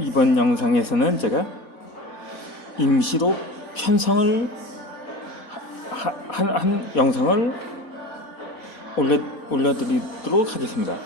이번 영상에서는 제가 임시로 편성을 한 영상을 올려드리도록 하겠습니다.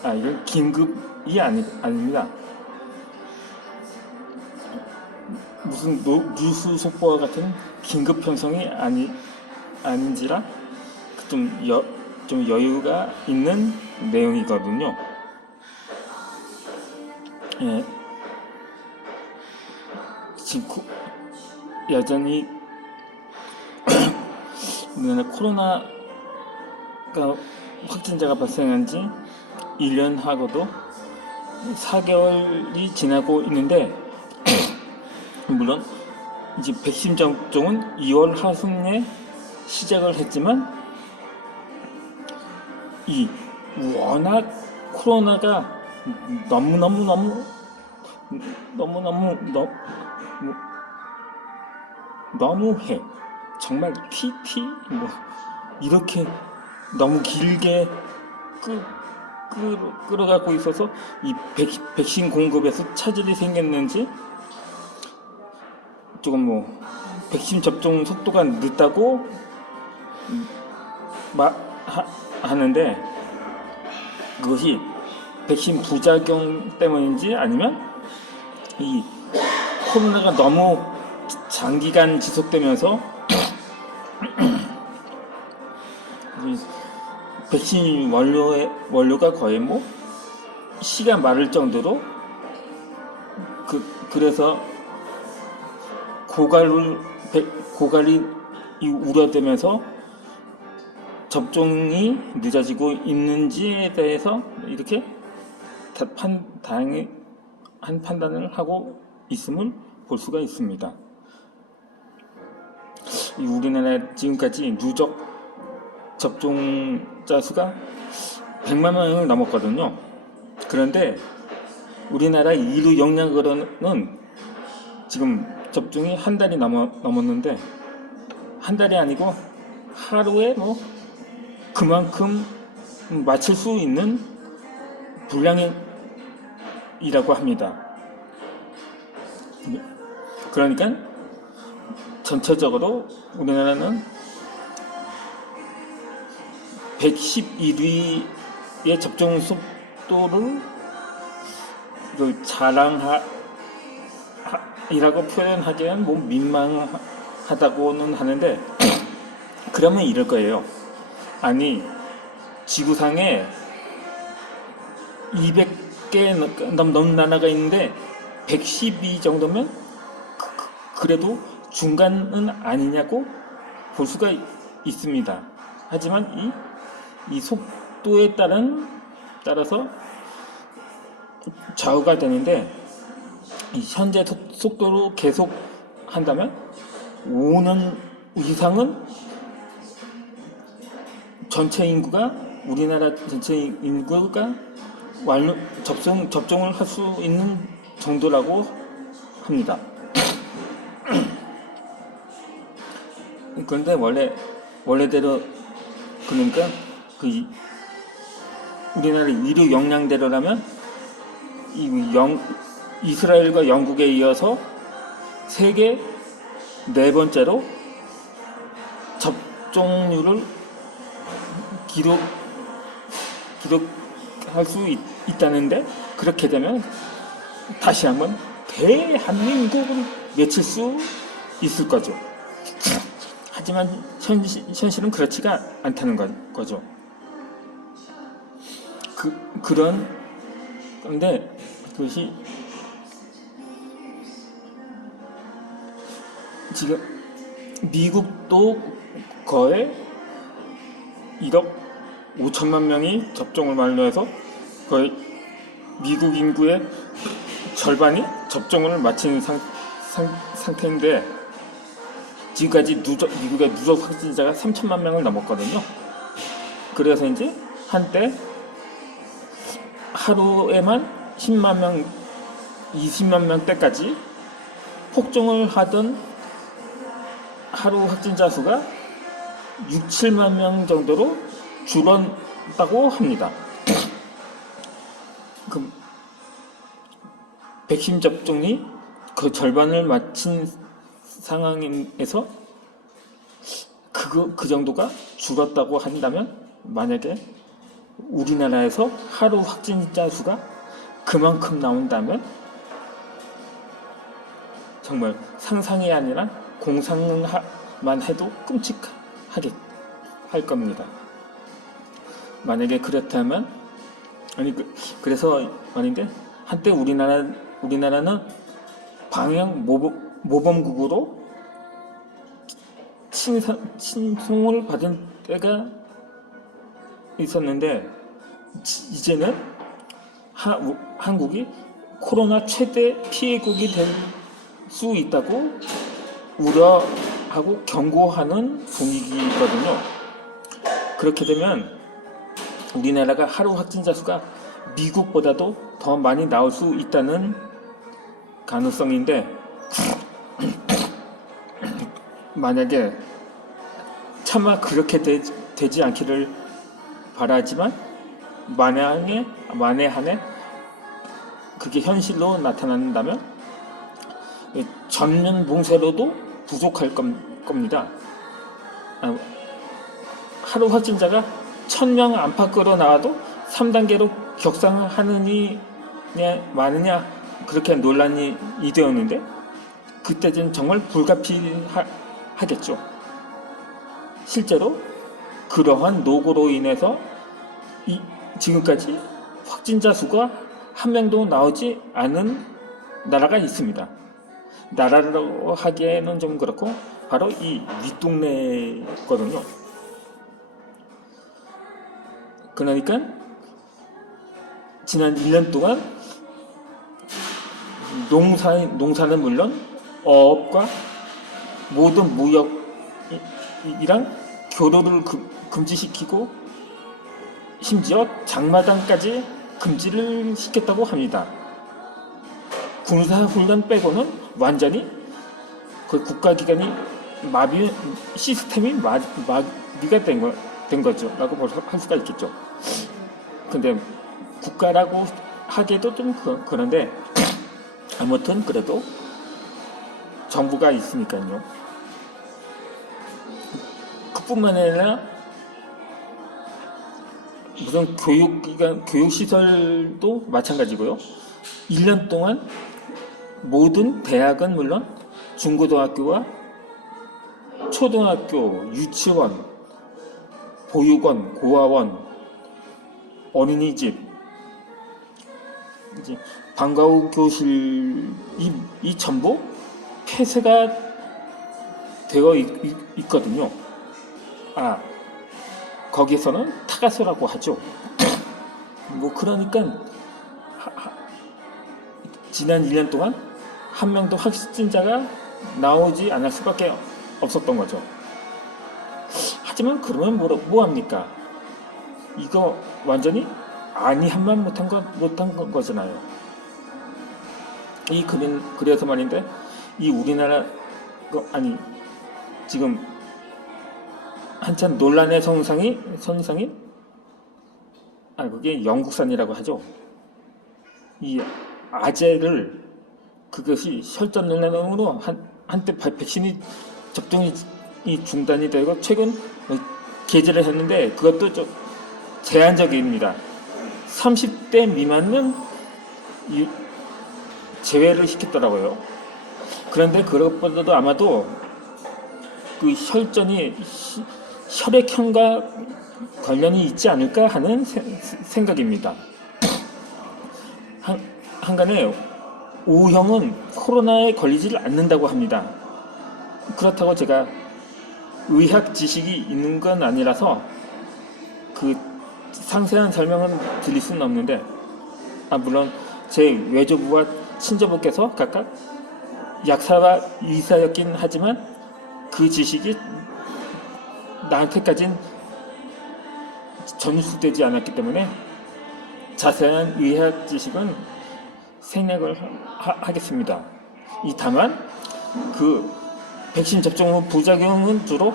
이건 긴급이 아닙니다. 무슨 뉴스 속보와 같은 긴급 편성이 아닌지라 좀 여유가 있는 내용이거든요. 예. 지금 여전히 우리나라 코로나가 확진자가 발생한 지 1년하고도 4개월이 지나고 있는데 물론 이제 백신 접종은 2월 하순에 시작을 했지만 이 워낙 코로나가 너무해. 정말 이렇게 너무 길게 끌어가고 있어서 이 백신 공급에서 차질이 생겼는지 조금 백신 접종 속도가 늦다고 하는데 그것이 백신 부작용 때문인지 아니면 이 코로나가 너무 장기간 지속되면서 백신 원료가 거의 시가 마를 정도로 그래서 고갈이 우려되면서 접종이 늦어지고 있는지에 대해서 이렇게 다양한 판단을 하고 있음을 볼 수가 있습니다. 우리나라 지금까지 누적 접종자 수가 100만 명을 넘었거든요. 그런데 우리나라 인류 역량으로는 지금 접종이 한 달이 넘었는데 한 달이 아니고 하루에 그만큼 맞출 수 있는 분량이라고 합니다. 그러니까 전체적으로 우리나라는 111위의 접종 속도를 자랑이라고 표현하기에는 민망하다고는 하는데 그러면 이럴 거예요. 아니 지구상에 200개 넘는 나라가 있는데 112 정도면 그래도 중간은 아니냐고 볼 수가 있습니다. 하지만 이 속도에 따라서 좌우가 되는데 이 현재 속도로 계속 한다면 5년 이상은 전체 인구가 우리나라 전체 인구가 접종을 할 수 있는 정도라고 합니다. 그런데 원래대로 그러니까 우리나라 인류 역량대로라면 이스라엘과 영국에 이어서 세계 네 번째로 접종률을 기록할 수 있다는데, 그렇게 되면 다시 한번 대한민국을 외칠 수 있을 거죠. 하지만 현실은 그렇지가 않다는 거죠. 그런데 그것이 지금 미국도 거의 1억 5천만 명이 접종을 완료해서 거의 미국 인구의 절반이 접종을 마친 상태인데, 지금까지 미국의 누적 확진자가 3천만 명을 넘었거든요. 그래서 이제 한때 하루에만 10만 명, 20만 명대까지 폭증을 하던 하루 확진자 수가 6, 7만 명 정도로 줄었다고 합니다. 그 백신 접종이 그 절반을 마친 상황에서 그 정도가 줄었다고 한다면, 만약에 우리나라에서 하루 확진자 수가 그만큼 나온다면 정말 상상이 아니라 공상만 해도 끔찍하게 할 겁니다. 만약에 그렇다면, 그래서 만약에 한때 우리나라는 방역 모범국으로 칭송을 받은 때가 있었는데, 이제는 한국이 코로나 최대 피해국이 될 수 있다고 우려하고 경고하는 분위기거든요. 그렇게 되면 우리나라가 하루 확진자 수가 미국보다도 더 많이 나올 수 있다는 가능성인데, 만약에 차마 그렇게 되지 않기를 바라지만, 만에 한해 그게 현실로 나타난다면 전면 봉쇄로도 부족할 겁니다. 하루 확진자가 1000명 안팎으로 나와도 3단계로 격상하느냐 마느냐, 그렇게 논란이 되었는데, 그때는 정말 불가피하겠죠. 실제로 그러한 노고로 인해서 지금까지 확진자 수가 한 명도 나오지 않은 나라가 있습니다. 나라로 하기에는 좀 그렇고 바로 이 윗동네거든요. 그러니까 지난 1년 동안 농사는 물론 어업과 모든 무역이랑 교류를 금지시키고 심지어 장마당까지 금지를 시켰다고 합니다. 군사훈련 빼고는 완전히 그 국가기관이 시스템이 마비가 된 거죠 라고 할 수가 있겠죠. 근데 국가라고 하기에도 좀 그런데, 아무튼 그래도 정부가 있으니까요. 그뿐만 아니라 무슨 교육시설도 마찬가지고요. 1년 동안 모든 대학은 물론 중고등학교와 초등학교, 유치원, 보육원, 고아원, 어린이집, 이제 방과후 교실 이 전부 폐쇄가 되어 있거든요. 거기서는 타가소라고 하죠. 그러니까 지난 1년 동안 한 명도 확진자가 나오지 않을 수밖에 없었던 거죠. 하지만 그러면 뭐 합니까? 이거 완전히 아니한만 못한 거잖아요. 그래서 말인데, 이 우리나라, 지금 한참 논란의 선상이, 그게 영국산이라고 하죠. 이 아재를, 그것이 혈전 논란으로 한때 백신이 접종이 중단이 되고 최근 개제를 했는데, 그것도 좀 제한적입니다. 30대 미만은 제외를 시켰더라고요. 그런데 그것보다도 아마도 그 혈전이 혈액형과 관련이 있지 않을까 하는 생각입니다. 한간에 O형은 코로나에 걸리질 않는다고 합니다. 그렇다고 제가 의학 지식이 있는 건 아니라서 그 상세한 설명은 드릴 수는 없는데, 물론 제 외조부와 친조부께서 각각 약사와 의사였긴 하지만 그 지식이 나한테까진 전수되지 않았기 때문에 자세한 의학 지식은 생략을 하겠습니다. 다만 그 백신 접종 후 부작용은 주로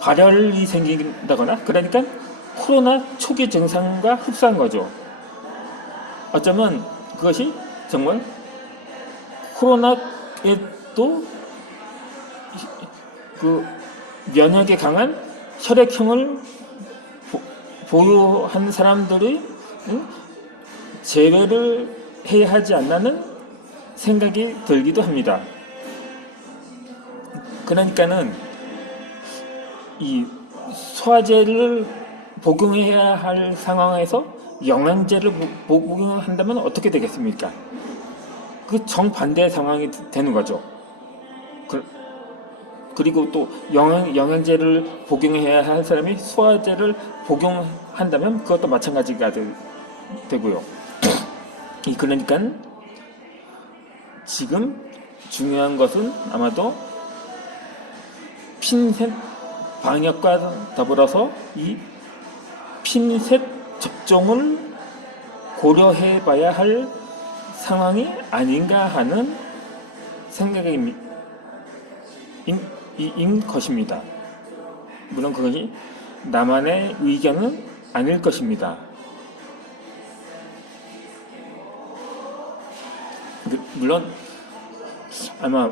발열이 생긴다거나, 그러니까 코로나 초기 증상과 흡사한 거죠. 어쩌면 그것이 정말 코로나에도 그 면역에 강한 혈액형을 보유한 사람들의 제외를 해야 하지 않나는 생각이 들기도 합니다. 그러니까는 이 소화제를 복용해야 할 상황에서 영양제를 복용한다면 어떻게 되겠습니까? 그 정반대의 상황이 되는 거죠. 그리고 또 영양제를 복용해야 할 사람이 소화제를 복용한다면 그것도 마찬가지가 되고요. 그러니까 지금 중요한 것은 아마도 핀셋 방역과 더불어서 이 핀셋 접종을 고려해 봐야 할 상황이 아닌가 하는 생각인 것입니다. 물론 그것이 나만의 의견은 아닐 것입니다. 물론 아마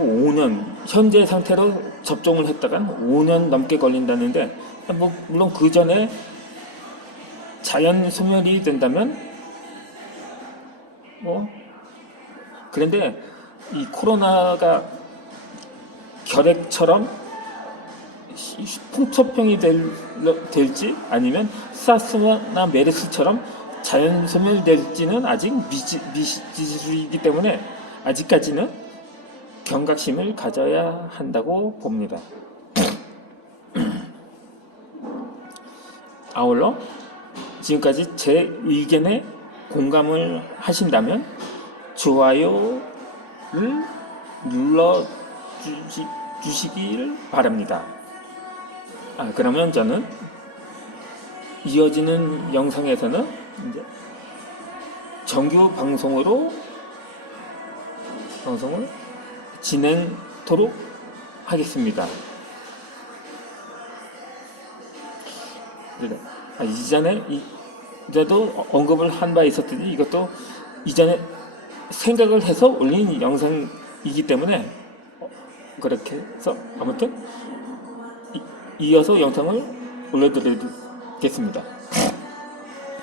5년 현재 상태로 접종을 했다간 5년 넘게 걸린다는데, 물론 그 전에 자연 소멸이 된다면 그런데 이 코로나가 결핵처럼 풍토병이 될지 아니면 사스나 메르스처럼 자연 소멸될지는 아직 미지수이기 때문에 아직까지는 경각심을 가져야 한다고 봅니다. 아울러 지금까지 제 의견에 공감을 하신다면 좋아요를 눌러주시길 바랍니다. 그러면 저는 이어지는 영상에서는 이제 정규 방송을 진행토록 하겠습니다. 이전에도 언급을 한 바 있었더니 이것도 이전에 생각을 해서 올린 영상이기 때문에 그렇게 해서 아무튼 이어서 영상을 올려드리겠습니다.